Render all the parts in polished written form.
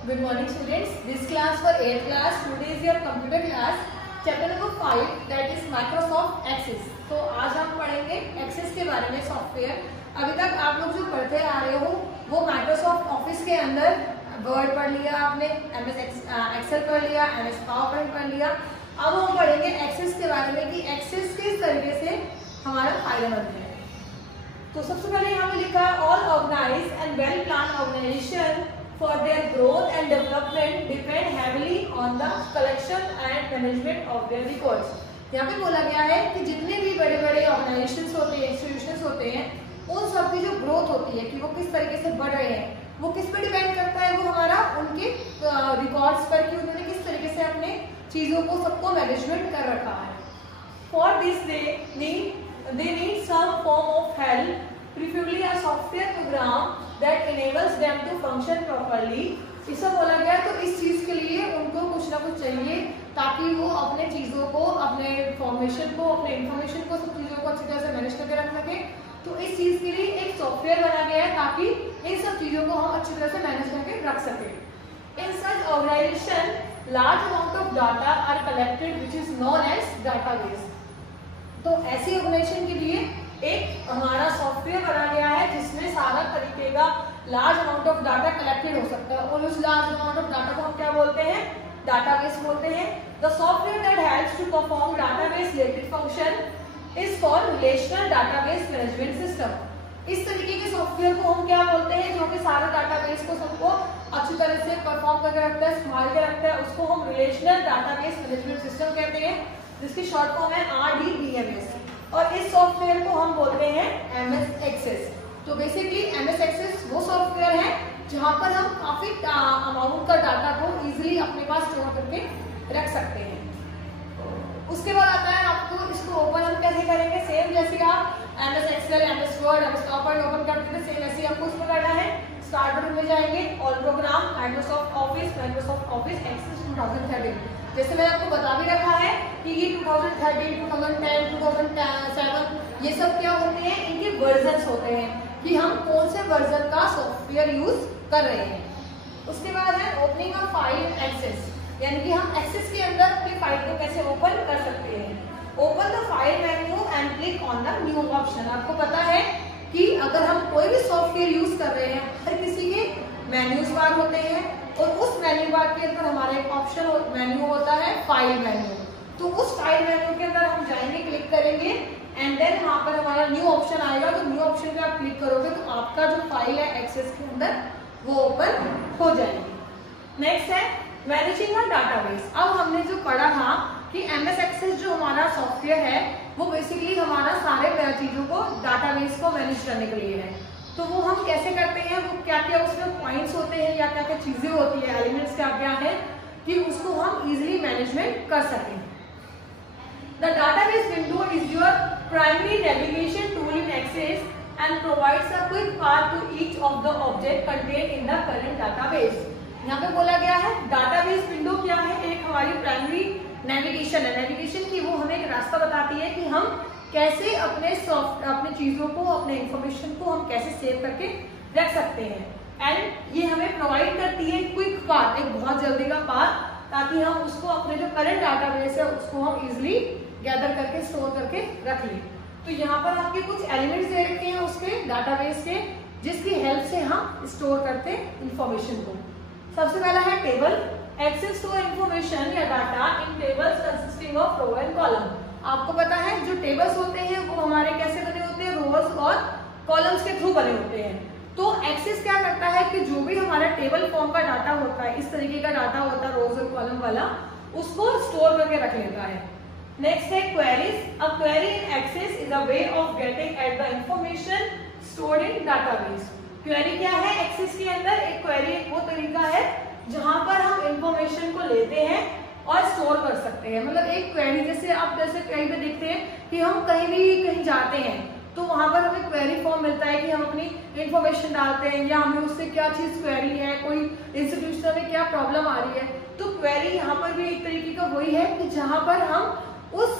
Good morning students. This class for 8th class. Today is your computer class. Chapter number 5 that is Microsoft Access. तो आज हम पढ़ेंगे Access के बारे में सॉफ्टवेयर. अभी तक आप लोग जो पढ़ते आ रहे हो वो Microsoft Office के अंदर वर्ड पढ़ लिया आपने, MS Excel पढ़ लिया, MS PowerPoint पढ़ लिया. अब हम पढ़ेंगे Access के बारे में कि Access किस तरीके से हमारा फायदेमंद है. तो सबसे पहले यहाँ पे लिखा है all organise and well plan organisation for their growth and development depend heavily on the collection and management of their records. यहाँ पे बोला गया है कि जितने भी बड़े बड़े ऑर्गेनाइजेशंस होते हैं, इंस्टीट्यूशंस होते हैं, उन सब की जो ग्रोथ होती है कि वो किस तरीके से बढ़ रहे हैं, वो किस पे डिपेंड करता है, वो हमारा उनके रिकॉर्ड्स पर कि उन्होंने किस तरीके से अपने चीजों को सबको मैनेजमेंट कर रखा है. For this they need some form of help, preferably a software program that enables them to function properly. इसे बोला गया तो इस चीज के लिए उनको कुछ ना कुछ चाहिए ताकि वो अपने चीजों को, अपने इंफॉर्मेशन को, सब चीजों को अच्छी तरह से मैनेज करके रख सके. तो इस चीज के लिए एक सॉफ्टवेयर बना गया है ताकि इन सब चीजों को हम अच्छी तरह से मैनेज करके रख सके. In such organisation large amount of data are collected which is known as database. तो ऐसी ऑर्गेनाइजेशन के लिए एक हमारा सॉफ्टवेयर बना गया है जिसमें सारा तरीके का large amount of data collected हो सकता है और उस लार्ज अमाउंट ऑफ डाटा को हम क्या बोलते हैं? डाटाबेस बोलते हैं. The software that helps to perform database related function is called relational database management system. इस तरीके के सॉफ्टवेयर को हम क्या बोलते हैं? जो कि सारे डाटाबेस को सबको अच्छी तरह से परफॉर्म करके रखता है, संभाल के रखता है, उसको हम रिलेशनल डाटाबेस मैनेजमेंट सिस्टम कहते हैं, जिसकी शॉर्ट फॉर्म है RDBMS. और इस सॉफ्टवेयर को हम बोलते हैं MS Access. तो बेसिकली MS Access वो सॉफ्टवेयर है जहां पर हम काफी अमाउंट का डाटा को इजीली अपने पास स्टोर करके रख सकते हैं. उसके बाद आता है आपको इसको ओपन हम कैसे करेंगे. सेम जैसे आप MS Excel, MS Word, MS PowerPoint open करते थे सेम ऐसे आपको उसमें करना है. स्टार्ट बटन में जाएंगे, all programme, Microsoft Office Access 2013. जैसे मैंने आपको बता भी रखा है कि ये 2013, 2010, 2007 ये सब क्या होते हैं? इनके वर्जन्स होते हैं कि हम कौन से वर्जन का सॉफ्टवेयर यूज कर रहे हैं. उसके बाद है ओपनिंग ऑफ फाइल एक्सेस, यानी कि हम एक्सेस के अंदर अपनी फाइल को कैसे ओपन कर सकते हैं. Open the file menu and click on the new option. आपको पता है कि अगर हम कोई भी सॉफ्टवेयर यूज कर रहे हैं, हर किसी के मेन्यूज बार होते हैं और उस मेन्यू बार के अंदर हमारा एक ऑप्शन मेन्यू होता है फाइल मेन्यू. तो उस फाइल मेन्यू के अंदर हम जाएंगे, क्लिक करेंगे एंड देन वहां पर हमारा न्यू ऑप्शन आएगा. तो न्यू ऑप्शन पे आप क्लिक करोगे तो आपका जो फाइल है एक्सेस के अंदर वो ओपन हो जाएगी. नेक्स्ट है मैनेजिंग अ डाटाबेस. अब हमने जो पढ़ा था कि MS Access जो हमारा सॉफ्टवेयर है वो बेसिकली हमारा सारे चीजों को डाटाबेस को मैनेज करने के लिए है. तो वो हम कैसे करते हैं, वो क्या क्या उसमें पॉइंट्स होते हैं या क्या क्या चीजें होती है, एलिमेंट्स क्या क्या है कि उसको हम इजीली मैनेजमेंट कर सकें. The database window is your primary navigation tool in Access and provides a quick path to each of the object contain in the current database. यहाँ पे बोला गया है डाटाबेस विंडो क्या है? एक हमारी प्राइमरी नेविगेशन है. नेविगेशन की वो हमें एक रास्ता बताती है कि हम कैसे अपने चीजों को, अपने इंफॉर्मेशन को हम कैसे सेव करके रख सकते हैं. एंड ये हमें प्रोवाइड करती है क्विक पाथ, एक बहुत जल्दी का पाथ, ताकि हम उसको अपने जो करंट डाटाबेस है उसको हम इजिली गैदर करके स्टोर करके रख लें. तो यहाँ पर आपके कुछ एलिमेंट्स दे रखे हैं उसके डाटाबेस के, जिसकी हेल्प से हम स्टोर करते हैं इंफॉर्मेशन को. सबसे पहला है टेबल. एक्सेस टू इंफॉर्मेशन या data in tables consisting of row and column. आपको पता है जो टेबल्स होते हैं वो हमारे कैसे बने होते हैं? रोज और कॉलम्स के थ्रू बने होते हैं. तो एक्सेस क्या करता है कि जो भी हमारा टेबल फॉर्म का डाटा होता है, इस तरीके का डाटा होता है रोज और कॉलम वाला, उसको स्टोर करके रख लेता है. नेक्स्ट है queries. A query in excess is a way of getting at the information stored in database. Query क्या है? एक्सेस के अंदर एक क्वेरी एक वो तरीका है जहां पर हम इंफॉर्मेशन को लेते हैं और स्टोर कर सकते हैं. मतलब एक क्वेरी जैसे आप कहीं पे देखते हैं कि हम कहीं जाते हैं तो वहां पर हमें क्वेरी फॉर्म मिलता है कि हम अपनी इंफॉर्मेशन डालते हैं या हमें उससे क्या चीज क्वेरी है, कोई इंस्टीट्यूशन में क्या प्रॉब्लम आ रही है. तो क्वेरी यहाँ पर भी एक तरीके का वही है कि जहां पर हम उस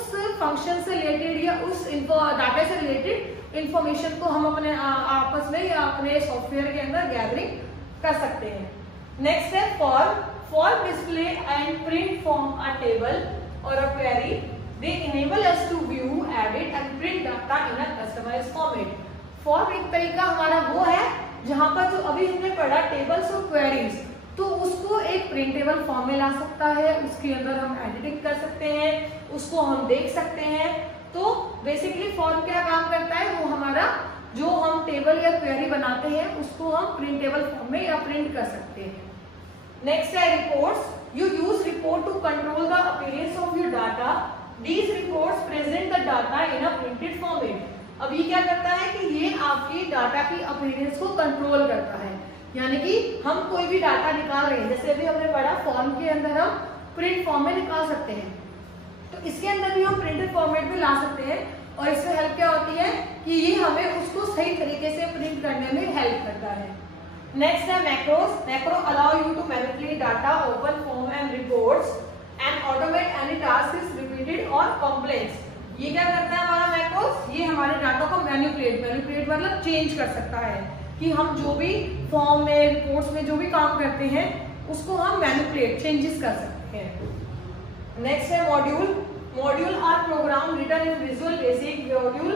फंक्शन से रिलेटेड या उस डाटा से रिलेटेड इंफॉर्मेशन को हम अपने आपस में या अपने सॉफ्टवेयर के अंदर गैदरिंग कर सकते हैं. नेक्स्ट है for display and print from a table और a query they enable us to view, edit and print data in a customised format. For एक तरीका हमारा वो है जहां पर जो अभी हमने पढ़ा टेबल्स और क्वेरीज, तो उसको एक प्रिंटेबल फॉर्म में ला सकता है, उसके अंदर हम एडिटिंग कर सकते हैं, उसको हम देख सकते हैं। तो बेसिकली फॉर्म क्या काम करता है, वो हमारा जो हम टेबल या क्वेरी बनाते हैं उसको हम प्रिंटेबल फॉर्म में या प्रिंट कर सकते हैं। नेक्स्ट है reports. You use report to control the appearance of your data. These reports present the data in a printed format. अब ये क्या करता है कि ये आपकी डाटा की अपीयरेंस को कंट्रोल करता है, यानी कि हम कोई भी डाटा निकाल रहे हैं, जैसे अभी हमने पढ़ा फॉर्म के अंदर हम प्रिंट फॉर्म में निकाल सकते हैं, तो इसके अंदर भी हम प्रिंटेड फॉर्मेट में ला सकते हैं। और इससे हेल्प क्या होती है कि ये हमें उसको सही तरीके से प्रिंट करने में हेल्प करता है। नेक्स्ट है macros. Macro allow you to manipulate data, open form and reports and automate any task is repeated और कॉम्प्लेक्स। ये क्या करता है हमारा मैक्रोस, ये हमारे डाटा को मैनिपुलेट मतलब चेंज कर सकता है कि हम जो भी फॉर्म में, रिपोर्ट्स में जो भी काम करते हैं उसको हम मैनिपुलेट, चेंजेस कर सकते हैं। नेक्स्ट है module. Module are program written in Visual Basic. Module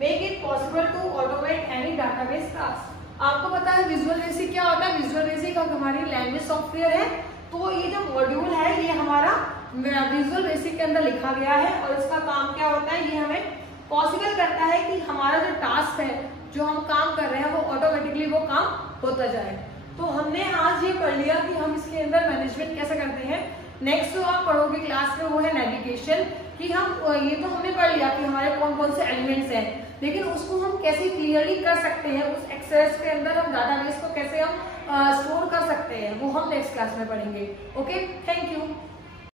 make it possible to automate any database task. आपको पता है विजुअल बेसिक क्या होता है, विजुअल बेसिक हमारी लैंग्वेज सॉफ्टवेयर है, तो ये जो मॉड्यूल है ये हमारा विजुअल बेसिक के अंदर लिखा गया है और इसका काम क्या होता है, ये हमें पॉसिबल करता है कि हमारा जो टास्क है, जो हम काम कर रहे हैं, वो ऑटोमेटिकली वो काम होता जाए। तो हमने आज ये पढ़ लिया कि हम इसके अंदर मैनेजमेंट कैसे करते हैं। नेक्स्ट जो आप पढ़ोगे क्लास में वो है नेविगेशन, कि हम ये तो हमने पढ़ लिया कि हमारे कौन कौन से एलिमेंट्स हैं, लेकिन उसको हम कैसे क्लियरली कर सकते हैं, उस एक्सेस के अंदर हम डाटाबेस को कैसे हम स्टोर कर सकते हैं, वो हम नेक्स्ट क्लास में पढ़ेंगे। Okay, thank you.